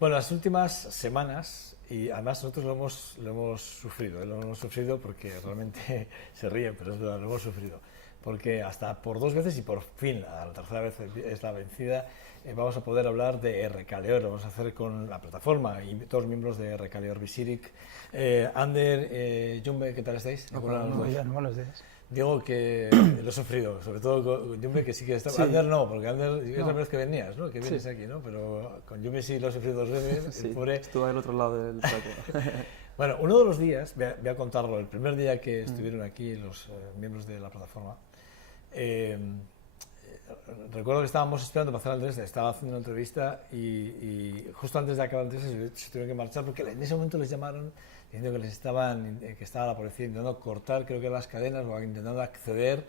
Bueno, las últimas semanas, y además nosotros lo hemos sufrido, lo hemos sufrido porque realmente se ríen, pero es verdad, lo hemos sufrido. Porque hasta por 2 veces y por fin, a la tercera vez es la vencida, vamos a poder hablar de Recaleor, lo vamos a hacer con la plataforma y todos los miembros de Recaleor Visirik. Ander, Jumbe, ¿qué tal estáis? Buenos días. Digo que lo he sufrido, sobre todo con Jumbe, que sí que está. Sí. Ander no, porque Ander es No. la vez que venías, ¿no? Que vienes Sí. aquí, ¿no? Pero con Jumbe sí lo he sufrido 2 veces. Sí, El pobre. estuve al otro lado del saco. Bueno, uno de los días, voy a contarlo, el primer día que estuvieron aquí los miembros de la plataforma, recuerdo que estábamos esperando para hacer la entrevista, estaba haciendo una entrevista y justo antes de acabar la entrevista se tuvieron que marchar porque en ese momento les llamaron diciendo que estaba la policía intentando cortar, creo que las cadenas o intentando acceder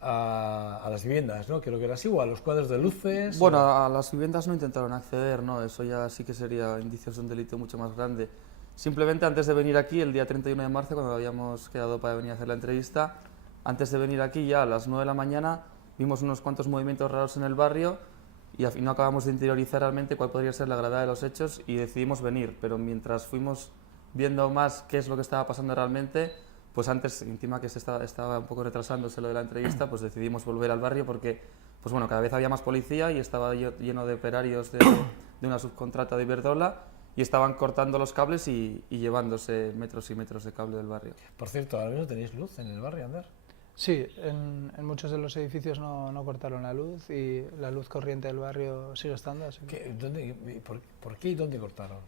a las viviendas, ¿no? Creo que era así, o a los cuadros de luces. Bueno, a las viviendas no intentaron acceder, ¿no? Eso ya sí que sería indicios de un delito mucho más grande. Simplemente antes de venir aquí, el día 31 de marzo, cuando habíamos quedado para venir a hacer la entrevista, antes de venir aquí ya a las 9 de la mañana vimos unos cuantos movimientos raros en el barrio y no acabamos de interiorizar realmente cuál podría ser la gravedad de los hechos y decidimos venir, pero mientras fuimos viendo más qué es lo que estaba pasando realmente, pues antes, encima que estaba un poco retrasándose lo de la entrevista, pues decidimos volver al barrio porque, pues bueno, cada vez había más policía y estaba lleno de operarios de una subcontrata de Iberdrola y estaban cortando los cables y llevándose metros y metros de cable del barrio. Por cierto, ahora mismo tenéis luz en el barrio, Ander. Sí, en muchos de los edificios no cortaron la luz y la luz corriente del barrio sigue estando así. ¿Por qué y dónde cortaron?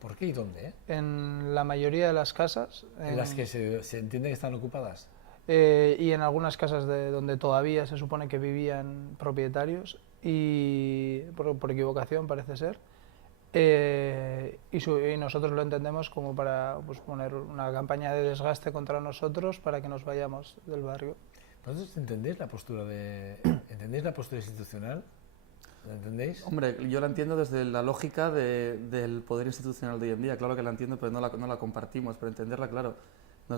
¿Por qué y dónde? En la mayoría de las casas... En las que se entiende que están ocupadas. Y en algunas casas donde todavía se supone que vivían propietarios y por equivocación parece ser. Y nosotros lo entendemos como para pues, poner una campaña de desgaste contra nosotros para que nos vayamos del barrio. ¿Vosotros entendéis la postura institucional? ¿La entendéis? Hombre, yo la entiendo desde la lógica del poder institucional de hoy en día. Claro que la entiendo, pero no la compartimos. Pero entenderla, claro,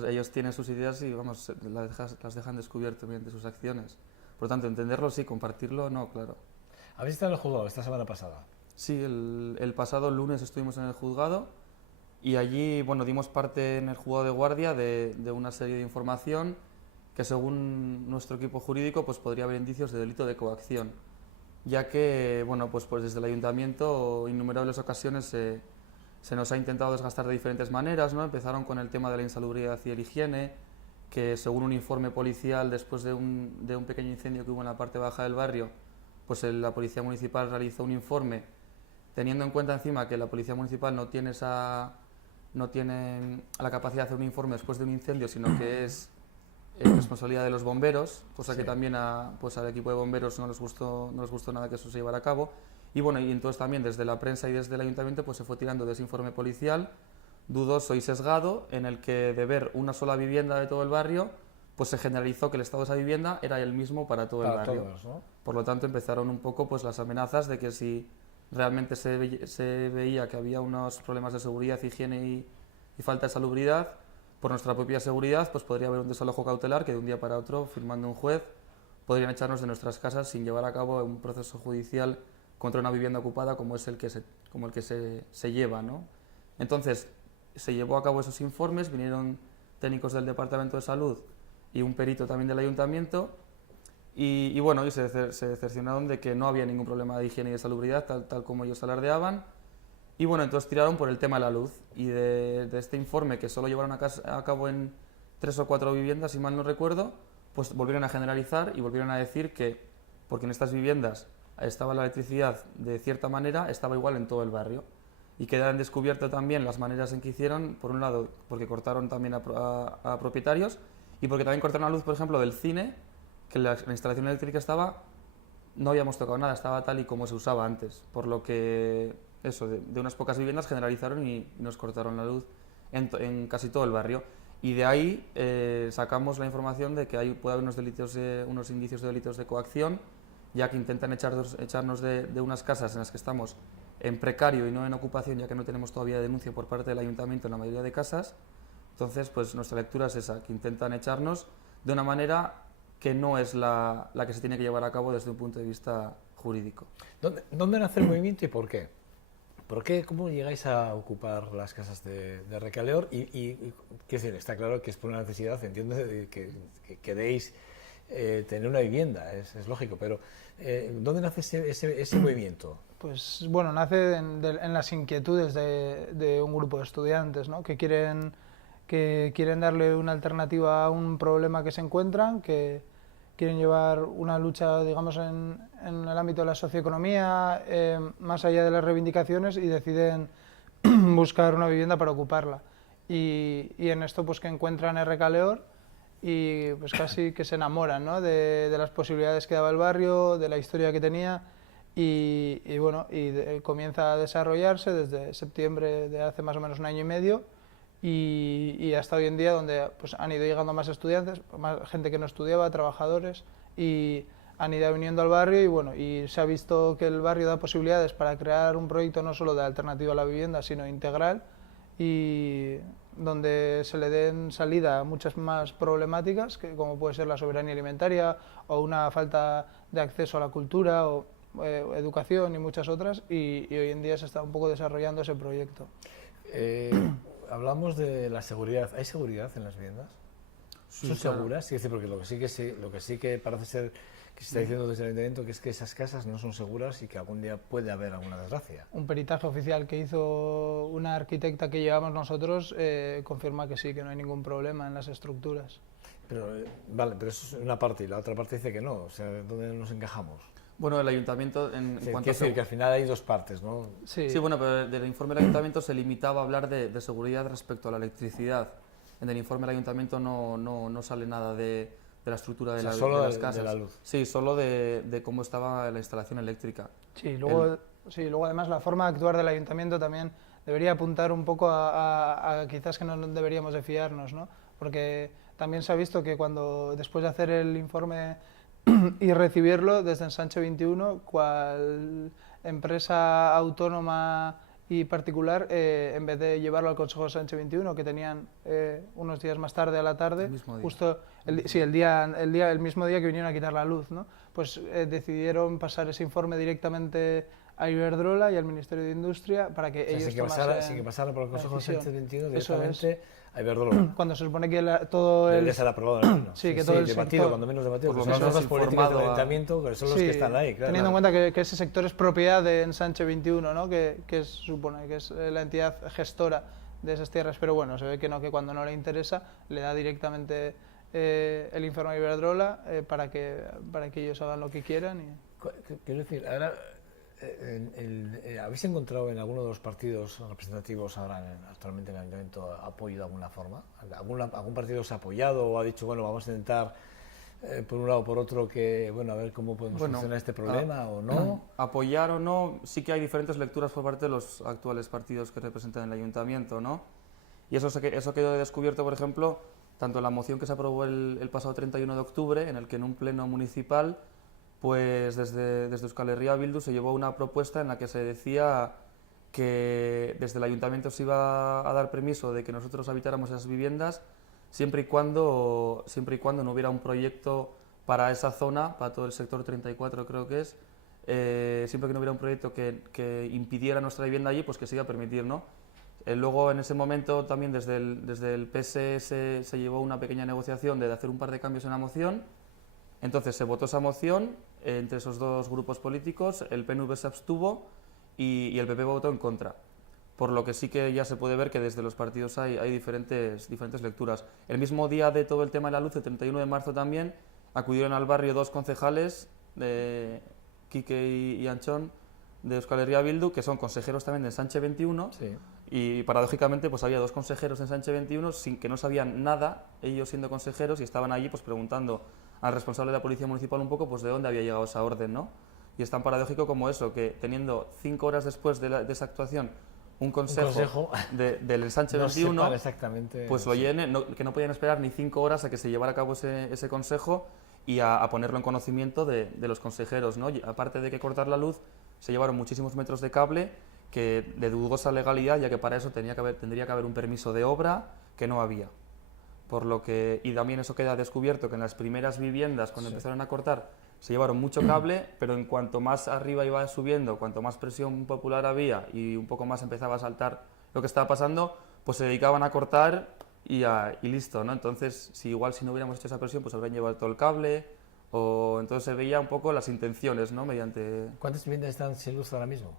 ellos tienen sus ideas y vamos, las dejan descubiertas mediante sus acciones. Por lo tanto, entenderlo sí, compartirlo no, claro. ¿Habéis estado en el juzgado esta semana pasada? Sí, el pasado lunes estuvimos en el juzgado y allí bueno, dimos parte en el juzgado de guardia de una serie de información que según nuestro equipo jurídico pues podría haber indicios de delito de coacción, ya que bueno, pues desde el ayuntamiento en innumerables ocasiones se nos ha intentado desgastar de diferentes maneras, ¿no? Empezaron con el tema de la insalubridad y el higiene, que según un informe policial después de un pequeño incendio que hubo en la parte baja del barrio, pues la policía municipal realizó un informe teniendo en cuenta encima que la policía municipal no tiene la capacidad de hacer un informe después de un incendio, sino que es responsabilidad de los bomberos, cosa que también al equipo de bomberos no les gustó nada que eso se llevara a cabo. Y bueno, y entonces también desde la prensa y desde el ayuntamiento pues se fue tirando de ese informe policial dudoso y sesgado, en el que de ver una sola vivienda de todo el barrio, pues se generalizó que el estado de esa vivienda era el mismo para todo el barrio. Todos, ¿no? Por lo tanto empezaron un poco pues las amenazas de que si realmente se veía que había unos problemas de seguridad, higiene y falta de salubridad, por nuestra propia seguridad, pues podría haber un desalojo cautelar que de un día para otro, firmando un juez, podrían echarnos de nuestras casas sin llevar a cabo un proceso judicial contra una vivienda ocupada como es el que se lleva, ¿no? Entonces, se llevó a cabo esos informes, vinieron técnicos del Departamento de Salud y un perito también del Ayuntamiento, y bueno, y se cercioraron de que no había ningún problema de higiene y de salubridad, tal como ellos alardeaban. Y bueno, entonces tiraron por el tema de la luz. Y de este informe, que solo llevaron a cabo en 3 o 4 viviendas, si mal no recuerdo, pues volvieron a generalizar y volvieron a decir que, porque en estas viviendas estaba la electricidad de cierta manera, estaba igual en todo el barrio. Y quedaron descubierto también las maneras en que hicieron, por un lado, porque cortaron también a propietarios, y porque también cortaron la luz, por ejemplo, del cine, que la instalación eléctrica no habíamos tocado nada, estaba tal y como se usaba antes, por lo que eso, de unas pocas viviendas generalizaron y nos cortaron la luz en casi todo el barrio. Y de ahí sacamos la información de que puede haber unos indicios de delitos de coacción, ya que intentan echarnos de unas casas en las que estamos en precario y no en ocupación, ya que no tenemos todavía denuncia por parte del ayuntamiento en la mayoría de casas. Entonces, pues nuestra lectura es esa, que intentan echarnos de una manera que no es la que se tiene que llevar a cabo desde un punto de vista jurídico. ¿Dónde nace el movimiento y por qué? ¿Por qué, cómo llegáis a ocupar las casas de Recaleor? Quiero decir, está claro que es por una necesidad, entiendo, de que queréis tener una vivienda, es lógico, pero ¿dónde nace ese movimiento? Pues bueno, nace en las inquietudes de un grupo de estudiantes, ¿no? que quieren darle una alternativa a un problema que se encuentran, que quieren llevar una lucha, digamos, en el ámbito de la socioeconomía, más allá de las reivindicaciones, y deciden buscar una vivienda para ocuparla. Y en esto pues que encuentran Recaleor y pues casi que se enamoran, ¿no? de las posibilidades que daba el barrio, de la historia que tenía, y bueno, comienza a desarrollarse desde septiembre de hace más o menos un año y medio, y hasta hoy en día, donde pues han ido llegando más estudiantes, más gente que no estudiaba, trabajadores, y han ido viniendo al barrio, y bueno, y se ha visto que el barrio da posibilidades para crear un proyecto no solo de alternativa a la vivienda, sino integral, y donde se le den salida a muchas más problemáticas, como puede ser la soberanía alimentaria, o una falta de acceso a la cultura, o educación, y muchas otras, y hoy en día se está un poco desarrollando ese proyecto. Hablamos de la seguridad. ¿Hay seguridad en las viviendas? Sí, ¿Son claro. seguras? Sí, porque lo que sí que parece ser que se está diciendo desde el ayuntamiento, que es que esas casas no son seguras y que algún día puede haber alguna desgracia. Un peritaje oficial que hizo una arquitecta que llevamos nosotros confirma que sí, que no hay ningún problema en las estructuras. Pero, vale, pero eso es una parte, y la otra parte dice que no. O sea, ¿dónde nos encajamos? Bueno, el ayuntamiento, en Sí, cuanto quiero decir que al final hay dos partes, ¿no? Sí, Sí, bueno, pero del informe del ayuntamiento se limitaba a hablar de seguridad respecto a la electricidad. En el informe del ayuntamiento no sale nada de la estructura de, O sea, de solo las de casas. la luz. Sí, solo de cómo estaba la instalación eléctrica. sí, luego además la forma de actuar del ayuntamiento también debería apuntar un poco a quizás que no deberíamos de fiarnos, ¿no? Porque también se ha visto que después de hacer el informe y recibirlo desde Ensanche 21, cual empresa autónoma y particular, en vez de llevarlo al Consejo de Ensanche 21, que tenían unos días más tarde a la tarde, El mismo día. justo el mismo día que vinieron a quitar la luz, ¿no? Pues decidieron pasar ese informe directamente a Iberdrola y al Ministerio de Industria para que O sea, ellos sin que pasara por el Consejo de decisión. Sánchez 21 Eso directamente a Iberdrola. cuando se supone que todo el... Debería ser aprobado en el pleno. Sí, que todo el debatido, sector- cuando menos debatido. Por lo Pues son las menos fuerzas políticas del informado a- ayuntamiento, que son los Sí, que están ahí, claro. teniendo en cuenta que ese sector es propiedad de Ensanche 21, ¿no? que supone que es la entidad gestora de esas tierras, pero bueno, se ve que no, que cuando no le interesa le da directamente el informe a Iberdrola para que ellos hagan lo que quieran. Quiero decir, ahora, ¿habéis encontrado en alguno de los partidos representativos ahora actualmente en el ayuntamiento apoyo de alguna forma? ¿Algún partido os ha apoyado o ha dicho, bueno, vamos a intentar por un lado o por otro que, bueno, a ver cómo podemos solucionar este problema o no? Apoyar o no, sí que hay diferentes lecturas por parte de los actuales partidos que representan el ayuntamiento, ¿no? Y eso quedó descubierto, por ejemplo, tanto en la moción que se aprobó el pasado 31 de octubre, en el que en un pleno municipal, pues desde Euskal Herria Bildu se llevó una propuesta en la que se decía que desde el ayuntamiento se iba a dar permiso de que nosotros habitáramos esas viviendas siempre y cuando no hubiera un proyecto para esa zona, para todo el sector 34 creo que es, siempre que no hubiera un proyecto que impidiera nuestra vivienda allí, pues que se iba a permitir, ¿no? Luego en ese momento también desde el PS se llevó una pequeña negociación de hacer un par de cambios en la moción. Entonces se votó esa moción entre esos dos grupos políticos, el PNV se abstuvo y el PP votó en contra. Por lo que sí que ya se puede ver que desde los partidos hay diferentes lecturas. El mismo día de todo el tema de la luz, el 31 de marzo también, acudieron al barrio dos concejales, Quique y Anchón, de Euskal Herria Bildu, que son consejeros también de Ensanche 21, Sí. y paradójicamente pues había dos consejeros de Ensanche 21 sin que no sabían nada, ellos siendo consejeros, y estaban allí pues preguntando al responsable de la Policía Municipal un poco pues de dónde había llegado esa orden, ¿no? Y es tan paradójico como eso, que teniendo 5 horas después de esa actuación un consejo del Ensanche no 21, sepan exactamente, pues lo sí. llene, que no podían esperar ni 5 horas a que se llevara a cabo ese consejo y a ponerlo en conocimiento de los consejeros, ¿no? Y aparte de que cortar la luz, se llevaron muchísimos metros de cable de dudosa legalidad, ya que para eso tendría que haber un permiso de obra que no había. por lo que, y también eso queda descubierto que en las primeras viviendas, cuando empezaron a cortar, se llevaron mucho cable, pero en cuanto más arriba iba subiendo, cuanto más presión popular había y un poco más empezaba a saltar lo que estaba pasando, pues se dedicaban a cortar y listo, ¿no? Entonces, si no hubiéramos hecho esa presión, pues habrían llevado todo el cable, o entonces se veía un poco las intenciones, ¿no? Mediante... ¿Cuántas viviendas están sin luz ahora mismo?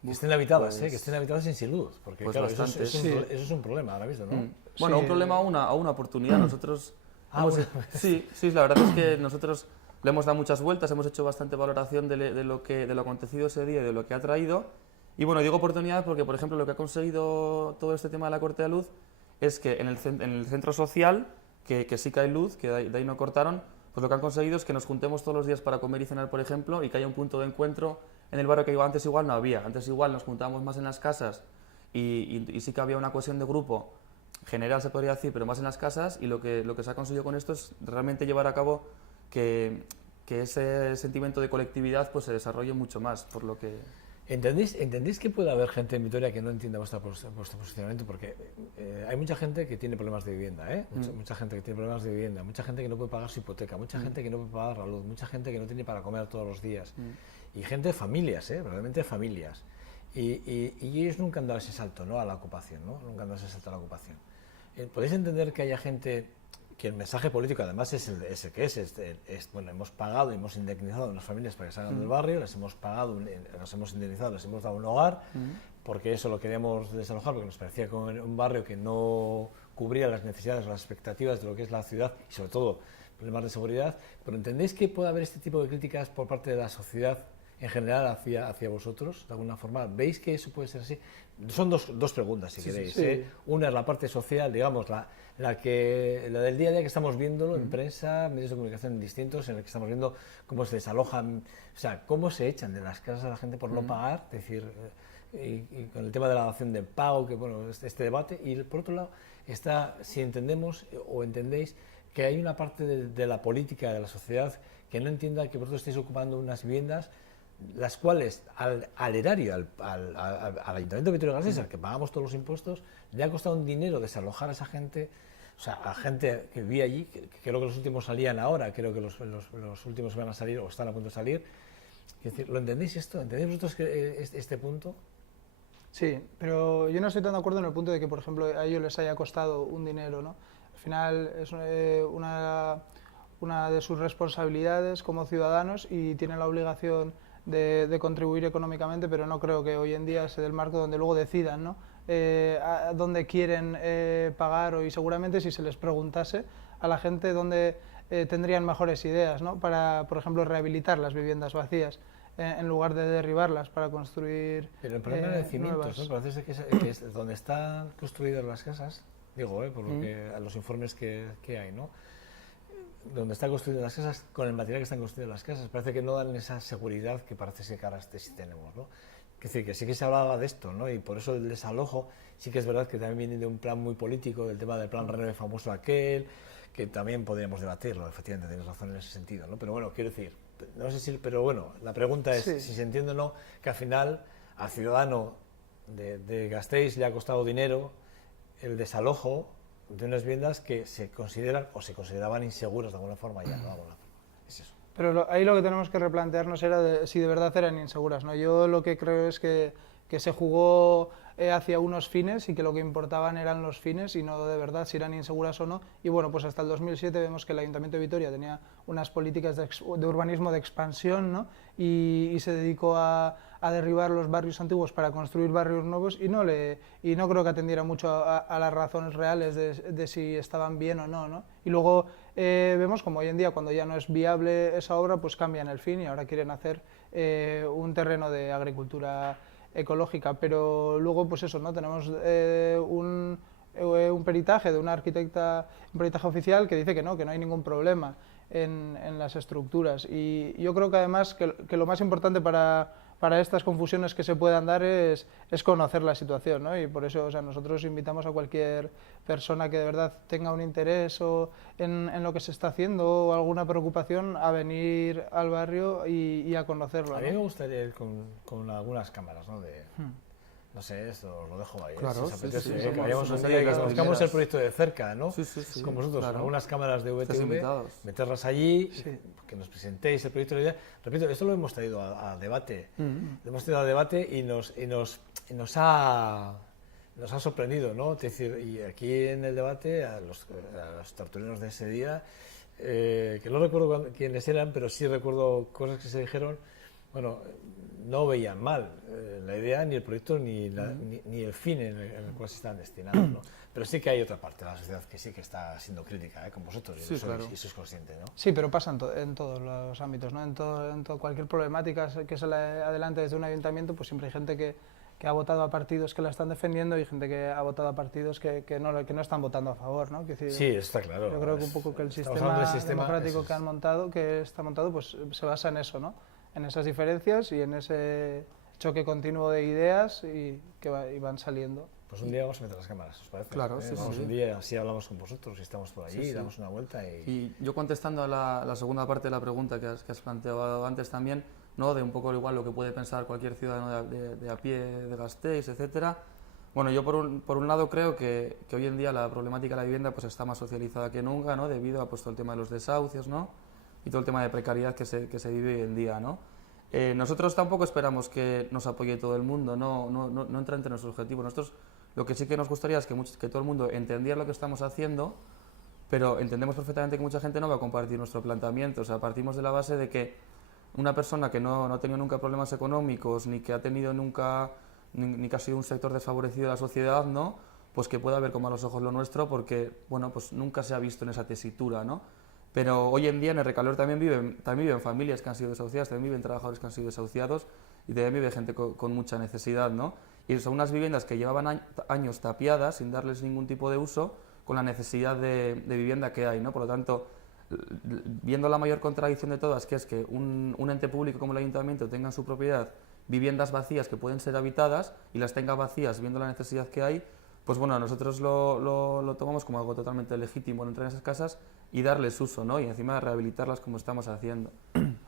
Que Uf, estén habitadas, pues- que estén habitadas sin luz, porque pues claro, eso bastantes. eso es un problema ahora mismo, ¿no? Bueno, Sí. un problema o una oportunidad. Nosotros Bueno. sí, la verdad es que nosotros le hemos dado muchas vueltas, hemos hecho bastante valoración de lo acontecido ese día y de lo que ha traído. Y bueno, digo oportunidad porque, por ejemplo, lo que ha conseguido todo este tema de la corte de luz es que en el centro social, que sí que hay luz, que de ahí no cortaron, pues lo que han conseguido es que nos juntemos todos los días para comer y cenar, por ejemplo, y que haya un punto de encuentro en el barrio que antes igual no había. Antes igual nos juntábamos más en las casas y sí que había una cohesión de grupo general, se podría decir, pero más en las casas, y lo que se ha conseguido con esto es realmente llevar a cabo que ese sentimiento de colectividad pues se desarrolle mucho más, por lo que... ¿Entendéis que puede haber gente en Vitoria que no entienda vuestro posicionamiento? Porque hay mucha gente que tiene problemas de vivienda, ¿eh? Mucha gente que tiene problemas de vivienda, mucha gente que no puede pagar su hipoteca, mucha gente que no puede pagar la luz, mucha gente que no tiene para comer todos los días. Y gente de familias, realmente familias. Y ellos nunca han dado ese salto, ¿no? A la ocupación, ¿no? Nunca han dado ese salto a la ocupación. ¿Podéis entender que haya gente que el mensaje político además es el que es, bueno, hemos pagado y hemos indemnizado a las familias para que salgan del barrio, les hemos pagado, nos hemos indemnizado, les hemos dado un hogar, porque eso lo queríamos desalojar, porque nos parecía como un barrio que no cubría las necesidades o las expectativas de lo que es la ciudad y sobre todo problemas de seguridad, pero ¿entendéis que puede haber este tipo de críticas por parte de la sociedad en general hacia vosotros, de alguna forma? ¿Veis que eso puede ser así? Son dos preguntas, si queréis. sí. Una es la parte social, digamos, la del día a día que estamos viendo en prensa, medios de comunicación distintos, en el que estamos viendo cómo se desalojan, o sea, cómo se echan de las casas a la gente por no pagar, es decir, y con el tema de la dación de pago, que bueno, este debate, y por otro lado está, si entendemos o entendéis, que hay una parte de la política, de la sociedad, que no entienda que vosotros estéis ocupando unas viviendas las cuales al erario, al Ayuntamiento de Vitoria-Gasteiz, al que pagamos todos los impuestos, le ha costado un dinero desalojar a esa gente, o sea, a gente que vivía allí, que creo que los últimos salían ahora, creo que los últimos van a salir o están a punto de salir. Es decir, ¿lo entendéis esto? ¿Entendéis vosotros este punto? Sí, pero yo no estoy tan de acuerdo en el punto de que, por ejemplo, a ellos les haya costado un dinero, ¿no? Al final es una de sus responsabilidades como ciudadanos y tienen la obligación de contribuir económicamente, pero no creo que hoy en día se dé el marco donde luego decidan, ¿no? A dónde quieren pagar, y seguramente si se les preguntase a la gente dónde tendrían mejores ideas, ¿no? Para, por ejemplo, rehabilitar las viviendas vacías en lugar de derribarlas para construir Pero el problema de cimientos, nuevas. ¿no? Parece que es donde están construidas las casas, digo, por lo que, a los informes que hay, ¿no? Donde están construidas las casas, con el material que están construidas las casas, parece que no dan esa seguridad que parece que ahora sí tenemos, ¿no? Es decir, que sí que se hablaba de esto, ¿no? Y por eso el desalojo sí que es verdad que también viene de un plan muy político, del tema del plan Renove famoso aquel, que también podríamos debatirlo, efectivamente, tienes razón en ese sentido, ¿no? Pero bueno, quiero decir, no sé si, pero bueno, la pregunta es Sí. si se entiende o no que al final al ciudadano de Gasteiz le ha costado dinero el desalojo de unas viviendas que se consideran o se consideraban inseguras de alguna forma, ya, ¿no? De alguna forma. Es eso. Pero ahí lo que tenemos que replantearnos era si de verdad eran inseguras, ¿no? Yo lo que creo es que se jugó hacia unos fines y que lo que importaban eran los fines y no de verdad si eran inseguras o no. Y bueno, pues hasta el 2007 vemos que el Ayuntamiento de Vitoria tenía unas políticas de urbanismo de expansión, ¿no? Y se dedicó a derribar los barrios antiguos para construir barrios nuevos y no creo que atendiera mucho a las razones reales de si estaban bien o no, ¿no? Y luego vemos como hoy en día, cuando ya no es viable esa obra, pues cambian el fin y ahora quieren hacer un terreno de agricultura ecológica, pero luego pues eso, ¿no? Tenemos un peritaje de una arquitecta, un peritaje oficial que dice que no hay ningún problema en las estructuras, y yo creo que además que lo más importante para estas confusiones que se puedan dar es conocer la situación, ¿no? Y por eso, o sea, nosotros invitamos a cualquier persona que de verdad tenga un interés en lo que se está haciendo o alguna preocupación a venir al barrio y a conocerlo, A ¿no? mí me gustaría ir con algunas cámaras, ¿no? No sé, esto lo dejo ahí. Claro, si os sí, apetece, sí, que somos- vayamos un somos día y que las conozcamos primeras. el proyecto de cerca, ¿no? Sí, sí, sí, Con vosotros, claro. con algunas cámaras de Estáis VTV, invitados. meterlas allí, Sí. que nos presentéis el proyecto de la idea. Repito, esto lo hemos traído a debate. Mm. Lo hemos traído a debate y nos ha sorprendido, ¿no? Es decir, y aquí en el debate, a los tertulianos de ese día, que no recuerdo quiénes eran, pero sí recuerdo cosas que se dijeron, bueno, no veían mal la idea, ni el proyecto, ni el fin en el cual se están destinados, ¿no? Pero sí que hay otra parte de la sociedad que sí que está siendo crítica, con vosotros, y, Sí, lo sois, claro. y sois conscientes, ¿no? Sí, pero pasa en todos los ámbitos, ¿no? Cualquier problemática que sale adelante desde un ayuntamiento, pues siempre hay gente que ha votado a partidos que la están defendiendo y gente que ha votado a partidos que no están votando a favor, ¿no? Quiero decir, Sí, eso está claro. yo creo que un poco que el Estamos hablando sistema, del sistema democrático eso es. que está montado, pues se basa en eso, ¿no? En esas diferencias y en ese choque continuo de ideas y van saliendo. Pues un día vamos a meter las cámaras, ¿os parece? Claro, sí, Vamos sí. un día, así hablamos con vosotros y estamos por allí, Sí, sí. damos una vuelta y... Y yo contestando a la segunda parte de la pregunta que has planteado antes también, ¿no? De un poco igual lo que puede pensar cualquier ciudadano de a pie de Gasteiz, etcétera. Bueno, yo por un lado creo que hoy en día la problemática de la vivienda pues está más socializada que nunca, ¿no? Debido a pues, todo el tema de los desahucios, ¿no? Y todo el tema de precariedad que se vive hoy en día, ¿no? Nosotros tampoco esperamos que nos apoye todo el mundo, no entra entre nuestros objetivos. Nosotros lo que sí que nos gustaría es que todo el mundo entendiera lo que estamos haciendo, pero entendemos perfectamente que mucha gente no va a compartir nuestro planteamiento. O sea, partimos de la base de que una persona que no ha tenido nunca problemas económicos, ni que ha tenido nunca, ni que ha sido un sector desfavorecido de la sociedad, ¿no? Pues que pueda ver con malos ojos lo nuestro, porque, bueno, pues nunca se ha visto en esa tesitura, ¿no? Pero hoy en día en el Recalor también viven familias que han sido desahuciadas, también viven trabajadores que han sido desahuciados y también vive gente con mucha necesidad, ¿no? Y son unas viviendas que llevaban años tapiadas sin darles ningún tipo de uso con la necesidad de vivienda que hay, ¿no? Por lo tanto, viendo la mayor contradicción de todas, que es que un ente público como el Ayuntamiento tenga en su propiedad viviendas vacías que pueden ser habitadas y las tenga vacías viendo la necesidad que hay, pues bueno, nosotros lo tomamos como algo totalmente legítimo entrar en esas casas y darles uso, ¿no? Y encima rehabilitarlas como estamos haciendo.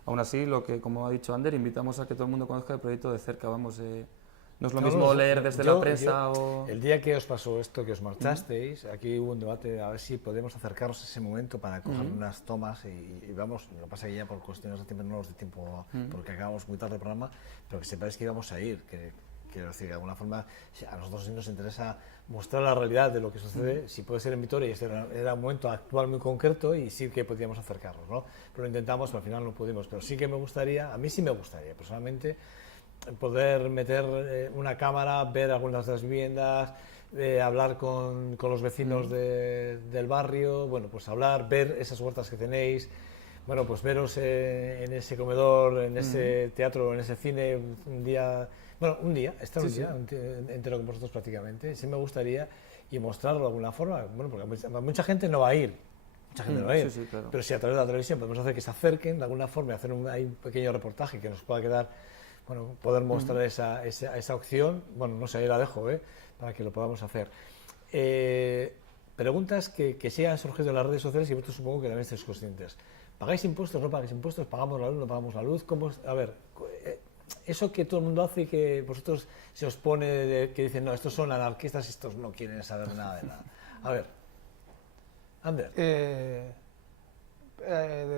Aún así, como ha dicho Ander, invitamos a que todo el mundo conozca el proyecto de cerca, vamos, no es lo mismo leer desde la prensa o... El día que os pasó esto, que os marchasteis, aquí hubo un debate a ver si podemos acercarnos a ese momento para coger unas tomas y vamos, lo que pasa es que ya por cuestiones de tiempo no nos de tiempo porque acabamos muy tarde el programa, pero que sepáis que íbamos a ir, que quiero decir, de alguna forma a nosotros sí nos interesa mostrar la realidad de lo que sucede, si puede ser en Vitoria, y este era un momento actual muy concreto y sí que podíamos acercarnos, ¿no? Pero lo intentamos, pero al final no pudimos, pero sí que me gustaría, a mí sí me gustaría personalmente, poder meter una cámara, ver algunas de las viviendas, hablar con los vecinos del barrio, bueno, pues hablar, ver esas huertas que tenéis, bueno, pues veros en ese comedor, en ese teatro, en ese cine, un día, estar un día entero con vosotros prácticamente, sí me gustaría, y mostrarlo de alguna forma, bueno, porque mucha gente no va a ir, claro. pero si a través de la televisión podemos hacer que se acerquen de alguna forma, hacer hay un pequeño reportaje que nos pueda quedar, bueno, poder mostrar esa opción, bueno, no sé, ahí la dejo, para que lo podamos hacer. Preguntas que sí han surgido en las redes sociales y vosotros supongo que también estáis conscientes. ¿Pagáis impuestos, no pagáis impuestos? ¿Pagamos la luz, no pagamos la luz? ¿Cómo a ver, eso que todo el mundo hace y que vosotros se os pone, que dicen, no, estos son anarquistas y estos no quieren saber nada de nada. A ver, Ander.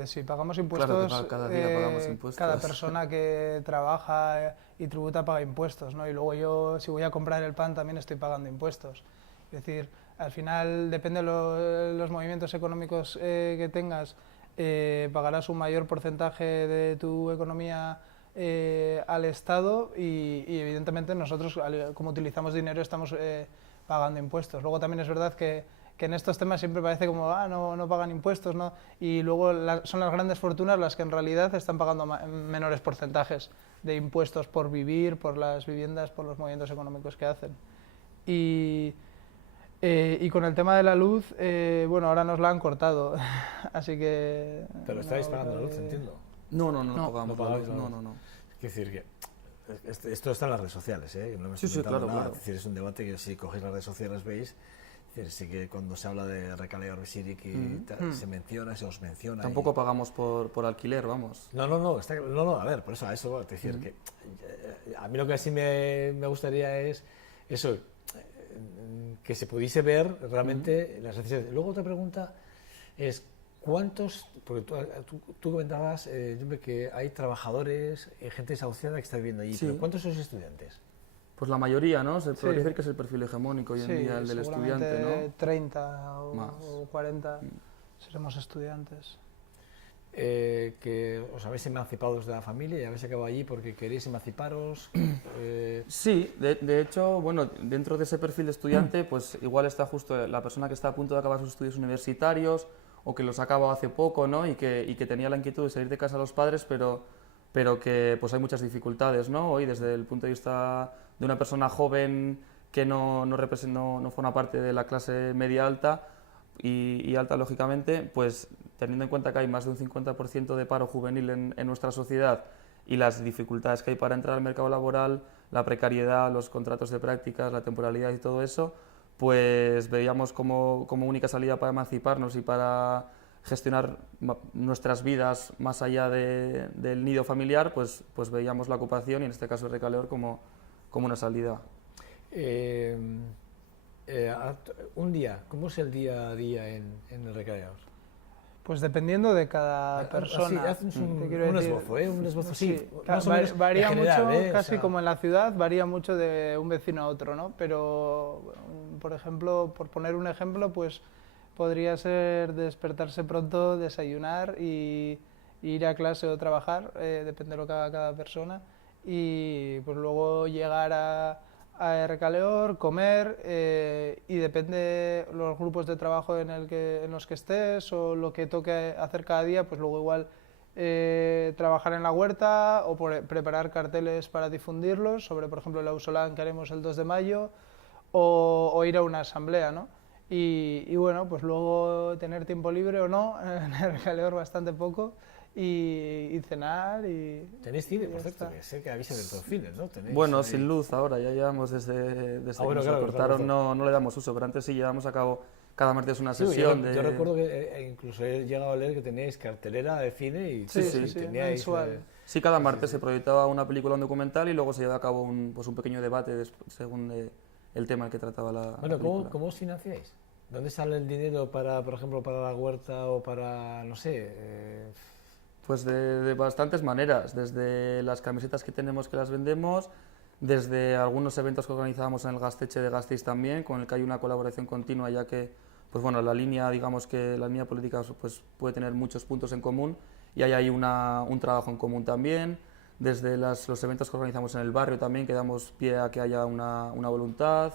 Si pagamos impuestos, claro que cada día pagamos impuestos. Cada persona que trabaja y tributa paga impuestos, ¿no? Y luego yo, si voy a comprar el pan, también estoy pagando impuestos. Es decir, al final, depende de los movimientos económicos que tengas, pagarás un mayor porcentaje de tu economía al Estado y evidentemente nosotros, como utilizamos dinero, estamos pagando impuestos. Luego también es verdad que en estos temas siempre parece como, no pagan impuestos, ¿no? Y luego son las grandes fortunas las que en realidad están pagando menores porcentajes de impuestos por vivir, por las viviendas, por los movimientos económicos que hacen. Y con el tema de la luz, bueno, ahora nos la han cortado, así que... Pero estáis pagando la luz, entiendo. No pagamos la luz, no. Es decir, que esto está en las redes sociales, ¿eh? No me sí, claro. Claro. Es decir, es un debate que si cogéis las redes sociales veis, Es decir, sí que cuando se habla de Recaleor Bizirik se menciona, se os menciona. Tampoco pagamos por alquiler, vamos. No, a ver, por eso, a eso, es decir, que a mí lo que sí me gustaría es eso, que se pudiese ver realmente las necesidades. Luego otra pregunta es, ¿cuántos, porque tú comentabas, que hay trabajadores, gente desahuciada que está viviendo allí, pero ¿cuántos sois estudiantes? Pues la mayoría, ¿no? Se podría decir que es el perfil hegemónico hoy en día, el del estudiante, ¿no? 30 o 40 seremos estudiantes. Que os habéis emancipado de la familia y habéis acabado allí porque queréis emanciparos. Sí, de hecho, bueno, dentro de ese perfil de estudiante, pues igual está justo la persona que está a punto de acabar sus estudios universitarios o que los ha acabado hace poco, ¿no? Y que tenía la inquietud de salir de casa a los padres, pero que pues hay muchas dificultades, ¿no? Hoy, desde el punto de vista de una persona joven que no forma parte de la clase media alta y alta, lógicamente, pues teniendo en cuenta que hay más de un 50% de paro juvenil en nuestra sociedad y las dificultades que hay para entrar al mercado laboral, la precariedad, los contratos de prácticas, la temporalidad y todo eso, pues veíamos como única salida para emanciparnos y para gestionar nuestras vidas más allá del nido familiar, pues veíamos la ocupación y en este caso el Recaleor como una salida. Un día, ¿cómo es el día a día en el Recaleor? Pues dependiendo de cada persona. Haces un esbozo, un esbozo, sí. Varía general, mucho, casi como en la ciudad, varía mucho de un vecino a otro, ¿no? Pero, por ejemplo, por poner un ejemplo, pues podría ser despertarse pronto, desayunar y ir a clase o trabajar, depende de lo que haga cada persona, y pues luego llegar a Recaleor, comer, y depende los grupos de trabajo en los que estés o lo que toque hacer cada día, pues luego igual trabajar en la huerta o preparar carteles para difundirlos sobre, por ejemplo, el Ausolán que haremos el 2 de mayo o ir a una asamblea, ¿no? Y bueno, pues luego tener tiempo libre o no, en el Recaleor bastante poco, y cenar y... Tenéis cine, por cierto, que sé que habéis abierto cines, ¿no? Bueno, sin luz ahora, ya llevamos desde que nos cortaron, no le damos uso, pero antes sí llevamos a cabo cada martes una sesión. Yo recuerdo que incluso he llegado a leer que teníais cartelera de cine y teníais... Sí, cada martes se proyectaba una película, un documental y luego se llevaba a cabo un pequeño debate según el tema al que trataba la película. ¿Cómo os financiáis? ¿Dónde sale el dinero para, por ejemplo, para la huerta o para, no sé... Pues de bastantes maneras, desde las camisetas que tenemos que las vendemos, desde algunos eventos que organizábamos en el Gasteche de Gasteiz también, con el que hay una colaboración continua, ya que pues bueno, la línea, digamos que la línea política pues puede tener muchos puntos en común y ahí hay un trabajo en común también, desde los eventos que organizamos en el barrio también, que damos pie a que haya una voluntad,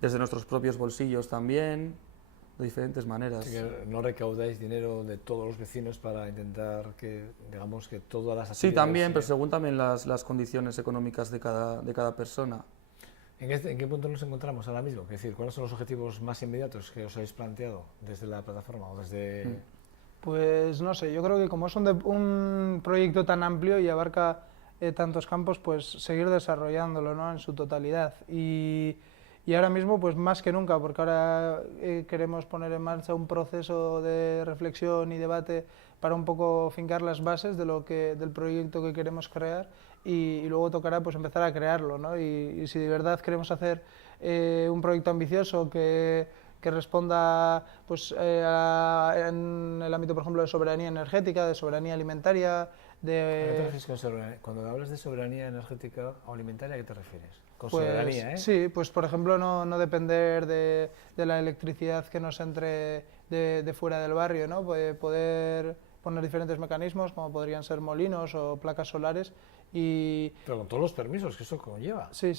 desde nuestros propios bolsillos también, de diferentes maneras. Así que no recaudáis dinero de todos los vecinos para intentar que, digamos, que todas las actividades... Sí, también, pero según también las condiciones económicas de cada persona. ¿En qué punto nos encontramos ahora mismo? Es decir, ¿cuáles son los objetivos más inmediatos que os habéis planteado desde la plataforma o desde...? Pues no sé, yo creo que como es un proyecto tan amplio y abarca tantos campos, pues seguir desarrollándolo, ¿no?, en su totalidad. Y ahora mismo, pues más que nunca, porque ahora queremos poner en marcha un proceso de reflexión y debate para un poco fincar las bases del proyecto que queremos crear y luego tocará pues empezar a crearlo, ¿no? Y si de verdad queremos hacer un proyecto ambicioso que responda pues, en el ámbito, por ejemplo, de soberanía energética, de soberanía alimentaria, ¿A qué te refieres con soberanía? Cuando hablas de soberanía energética o alimentaria, ¿a qué te refieres? Con pues, soberanía, ¿eh? Sí, pues por ejemplo no depender de la electricidad que nos entre de fuera del barrio, ¿no? Poder poner diferentes mecanismos, como podrían ser molinos o placas solares. Pero con todos los permisos que eso conlleva. Sí,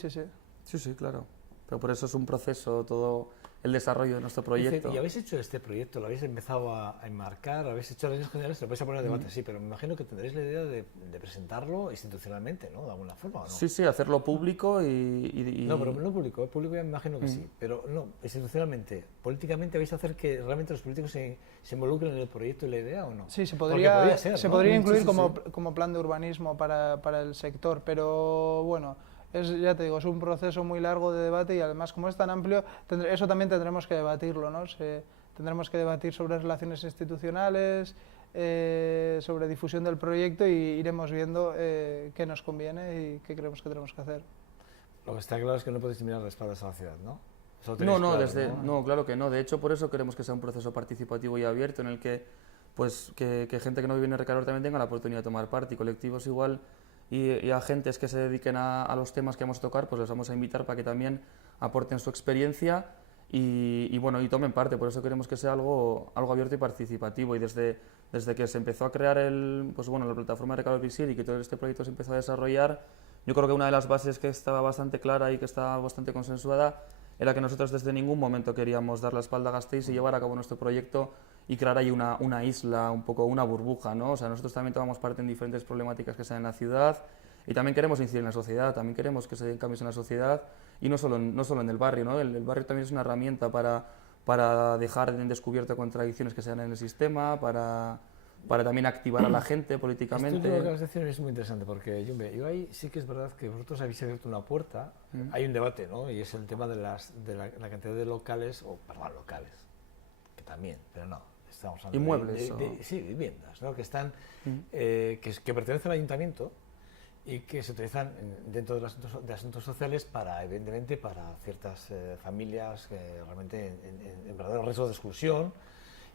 claro. Pero por eso es un proceso todo el desarrollo de nuestro proyecto. ¿Y habéis hecho este proyecto? ¿Lo habéis empezado a enmarcar? ¿Habéis hecho las líneas generales? ¿Lo vais a poner a debate? Sí, pero me imagino que tendréis la idea de presentarlo institucionalmente, ¿no? De alguna forma, ¿o no? Sí, hacerlo público y... No, pero no público. Público ya me imagino que sí. Pero no, institucionalmente, políticamente, ¿vais a hacer que realmente los políticos se involucren en el proyecto y la idea o no? Sí, se podría incluir sí. como plan de urbanismo para el sector, pero bueno... ya te digo, es un proceso muy largo de debate y además como es tan amplio, eso también tendremos que debatirlo, ¿no? Tendremos que debatir sobre relaciones institucionales, sobre difusión del proyecto y iremos viendo qué nos conviene y qué creemos que tenemos que hacer. Lo que está claro es que no podéis mirar las espaldas a la ciudad, ¿no? No, claro que no. De hecho, por eso queremos que sea un proceso participativo y abierto en el que, pues, que gente que no vive en Recalor también tenga la oportunidad de tomar parte, y colectivos igual y agentes que se dediquen a los temas que vamos a tocar, pues les vamos a invitar para que también aporten su experiencia y tomen parte. Por eso queremos que sea algo abierto y participativo, y desde que se empezó a crear la plataforma de Recalor Visir y que todo este proyecto se empezó a desarrollar, yo creo que una de las bases que estaba bastante clara y que estaba bastante consensuada era que nosotros desde ningún momento queríamos dar la espalda a Gasteiz y llevar a cabo nuestro proyecto y crear ahí una isla, un poco una burbuja, ¿no? O sea, nosotros también tomamos parte en diferentes problemáticas que se dan en la ciudad y también queremos incidir en la sociedad, también queremos que se den cambios en la sociedad y no solo en el barrio, ¿no? El barrio también es una herramienta para dejar en descubierto contradicciones que se dan en el sistema, para también activar a la gente políticamente. Esto que acabas de decir es muy interesante porque yo ahí sí que es verdad que vosotros habéis abierto una puerta. Hay un debate, ¿no? Y es el tema de la cantidad de locales, que también, pero no, estamos hablando inmuebles sí, viviendas, ¿no? Que están que pertenecen al ayuntamiento y que se utilizan dentro de asuntos sociales evidentemente para ciertas familias que realmente en verdadero riesgo de exclusión.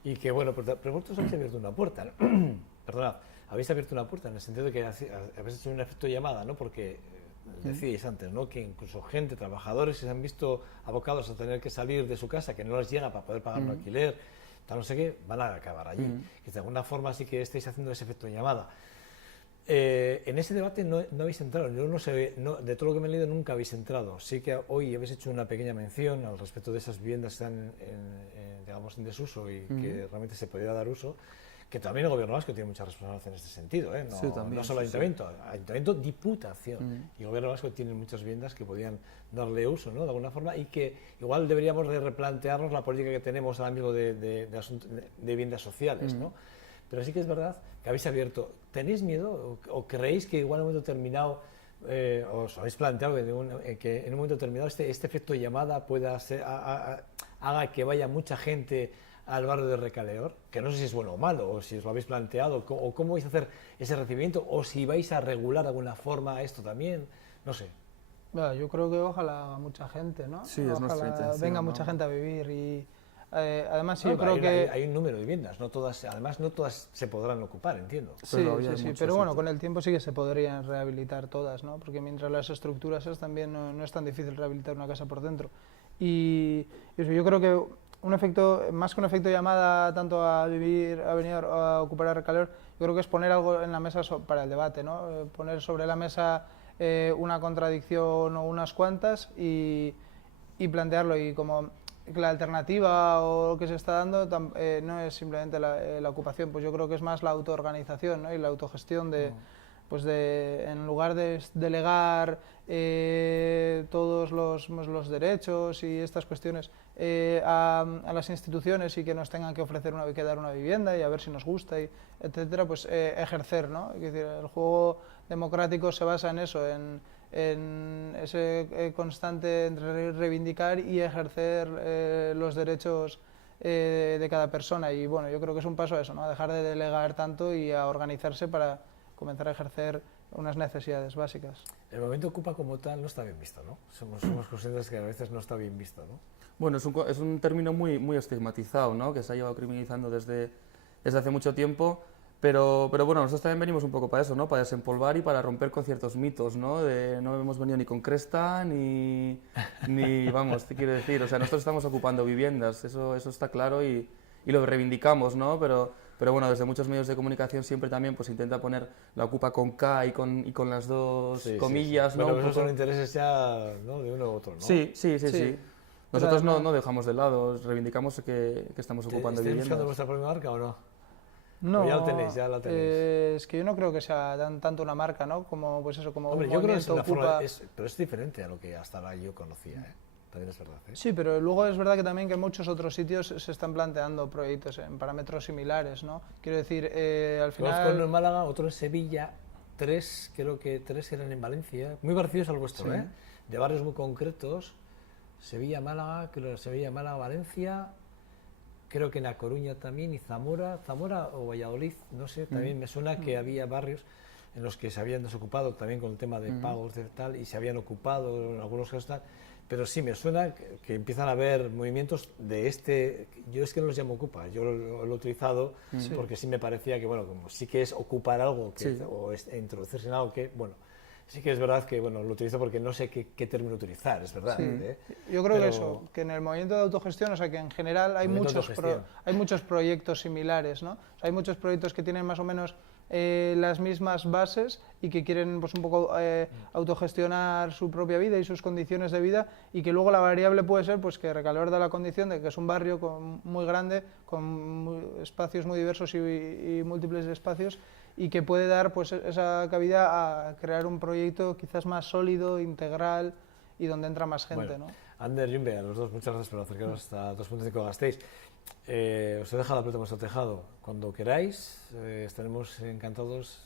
Y que bueno, pero vosotros habéis abierto una puerta, ¿no? Perdonad, habéis abierto una puerta en el sentido de que habéis hecho un efecto llamada, ¿no? Porque decíais antes, ¿no? Que incluso trabajadores que se han visto abocados a tener que salir de su casa, que no les llega para poder pagar un alquiler, tal no sé qué, van a acabar allí. Que de alguna forma sí que estáis haciendo ese efecto llamada. En ese debate no habéis entrado, yo no sé, de todo lo que me he leído nunca habéis entrado. Sí que hoy habéis hecho una pequeña mención al respecto de esas viviendas que están en desuso y que realmente se podría dar uso, que también el Gobierno vasco tiene mucha responsabilidad en este sentido, ¿eh? No solo Ayuntamiento, Ayuntamiento, Diputación y el Gobierno vasco tienen muchas viviendas que podrían darle uso, ¿no? De alguna forma, y que igual deberíamos de replantearnos la política que tenemos ahora mismo de viviendas sociales, ¿no? Pero sí que es verdad que habéis abierto. ¿Tenéis miedo o creéis que igual en un momento determinado os habéis planteado que en un momento determinado este efecto llamada pueda haga que vaya mucha gente al barrio de Recaleor? Que no sé si es bueno o malo, o si os lo habéis planteado, o cómo vais a hacer ese recibimiento, o si vais a regular de alguna forma esto también, no sé. Bueno, yo creo que ojalá mucha gente, ¿no? Sí, es nuestra intención, venga mucha gente a vivir y... además, sí, yo creo que hay un número de viviendas, no todas se podrán ocupar, entiendo. Sí, pero bueno, con el tiempo sí que se podrían rehabilitar todas, ¿no? Porque mientras las estructuras también no es tan difícil rehabilitar una casa por dentro. Y yo creo que un efecto, más que un efecto llamada tanto a venir a ocupar a Recalor, yo creo que es poner algo en la mesa para el debate, ¿no? Poner sobre la mesa una contradicción o unas cuantas y plantearlo, y como que la alternativa o lo que se está dando no es simplemente la ocupación, pues yo creo que es más la autoorganización, ¿no? Y la autogestión en lugar de delegar todos los derechos y estas cuestiones a las instituciones y que nos tengan que ofrecer que dar una vivienda y a ver si nos gusta, etcétera, pues ejercer, ¿no? Es decir, el juego democrático se basa en eso, en ese constante entre reivindicar y ejercer los derechos de cada persona. Y bueno, yo creo que es un paso a eso, ¿no? A dejar de delegar tanto y a organizarse para comenzar a ejercer unas necesidades básicas. El movimiento Ocupa como tal no está bien visto, ¿no? Somos conscientes que a veces no está bien visto, ¿no? Bueno, es un término muy estigmatizado, ¿no? Que se ha llevado criminalizando desde hace mucho tiempo. Pero bueno, nosotros también venimos un poco para eso, ¿no? Para desempolvar y para romper con ciertos mitos, ¿no? No hemos venido ni con cresta, ni vamos, te quiero decir, o sea, nosotros estamos ocupando viviendas, eso está claro y lo reivindicamos, ¿no? Pero bueno, desde muchos medios de comunicación siempre también pues intenta poner la Ocupa con K y con las dos comillas, ¿no? Bueno, esos son intereses ya, ¿no? De uno u otro, ¿no? Sí. Nosotros no dejamos de lado, reivindicamos que estamos ocupando viviendas. ¿Estáis buscando vuestra propia marca o no? No, ya la tenéis. Es que yo no creo que sea tanto una marca, ¿no? Como pues eso, como hombre, un yo creo que es una Ocupa. pero es diferente a lo que hasta ahora yo conocía, ¿eh? También es verdad, ¿eh? Sí, pero luego es verdad que también que en muchos otros sitios se están planteando proyectos en parámetros similares, ¿no? Quiero decir, al final... Conozco uno en Málaga, otro en Sevilla creo que 3 eran en Valencia, muy parecidos al vuestro, Sí. de barrios muy concretos, Sevilla, Málaga, Valencia, creo que en A Coruña también, y Zamora o Valladolid, no sé, también me suena que había barrios en los que se habían desocupado también con el tema de pagos de tal, y se habían ocupado en algunos casos tal, pero sí me suena que empiezan a haber movimientos de yo es que no los llamo ocupa, yo lo he utilizado porque sí me parecía que, bueno, como sí que es ocupar algo o introducirse en algo que, bueno, sí que es verdad que, bueno, lo utilizo porque no sé qué término utilizar, es verdad. Sí. Yo creo que eso, que en el movimiento de autogestión, o sea, que en general hay muchos proyectos similares, ¿no? O sea, hay muchos proyectos que tienen más o menos las mismas bases y que quieren, pues, un poco autogestionar su propia vida y sus condiciones de vida, y que luego la variable puede ser, pues, que Recalor da la condición de que es un barrio muy grande, con espacios muy diversos y múltiples espacios, y que puede dar, pues, esa cabida a crear un proyecto quizás más sólido, integral, y donde entra más gente, Bueno, ¿no? Ander, Jumbe, a los dos, muchas gracias por acercaros hasta 2.5 Gasteiz. Os he dejado la pelota en vuestro tejado. Cuando queráis, estaremos encantados.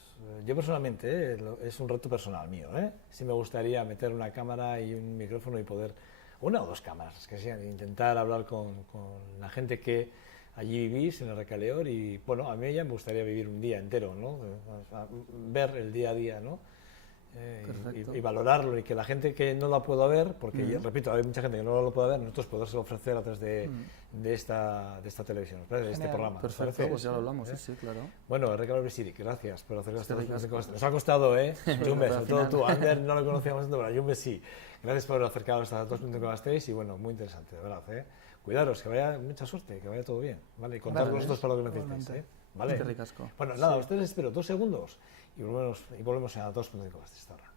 Yo personalmente, es un reto personal mío, sí me gustaría meter una cámara y un micrófono y poder, una o dos cámaras, que sean, intentar hablar con la gente que allí vivís, en el Recaleor, y bueno, a mí ya me gustaría vivir un día entero, ¿no? Ver el día a día, ¿no? Y valorarlo, y que la gente que no la pueda ver, porque repito, hay mucha gente que no lo puede ver, nosotros podemos ofrecer a través de esta televisión, de este programa. Perfecto, pues ya lo hablamos, sí, claro. Bueno, Recalor Visirik, gracias por acercarse a nosotros. Nos ha costado, Jumbe, sobre todo tú. Ander no lo conocíamos tanto, pero Jumbe sí. Gracias por acercaros hasta 2.5 Gasteiz, y bueno, muy interesante, de verdad. Cuidaros, que vaya mucha suerte, que vaya todo bien, ¿vale? Y contad con nosotros para lo que necesitéis, ¿vale? Qué ricasco. Bueno, nada, ustedes espero 2 segundos y volvemos a 2.5 Gasteiz.